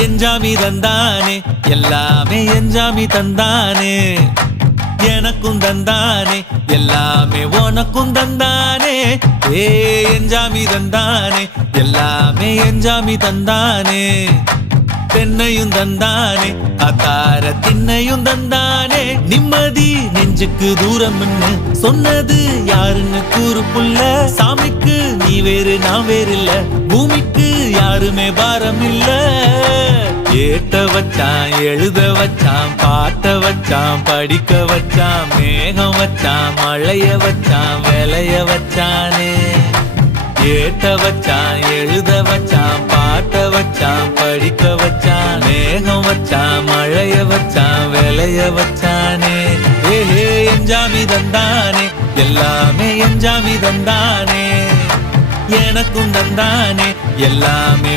எஞ்சாமி தந்தானே எல்லாமே எஞ்சாமி தந்தானே எனக்கும் தந்தானே எல்லாமே உனக்கும் தந்தானே ஏ எஞ்சாமி தந்தானே எல்லாமே எஞ்சாமி தந்தானே தென்னையும் தந்தானே அத்தார திண்ணையும் தந்தானே நிம்மதி நெஞ்சுக்கு தூரம்னு சொன்னது யாருன்னு கூறு புள்ள சாமிக்கு நீ வேறு நான் வேறு இல்ல பூமிக்கு யாருமே பாரம் இல்ல ஏட்ட வச்சான் எழுத வச்சான் பாட்ட வச்சான் படிக்க வச்சான் மேகம் வச்சான் மழைய வச்சான் விளைய வச்சானே ஏட்ட வச்சான் எழுத வச்சான் பாட்ட வச்சான் படிக்க வச்சான் மேகம் வச்சான் மழைய வச்சான் விளைய வச்சானே ஏஹே எஞ்சாமி தந்தானே எல்லாமே எஞ்சாமி தந்தானே எனக்கும் தந்தானே எல்லாமே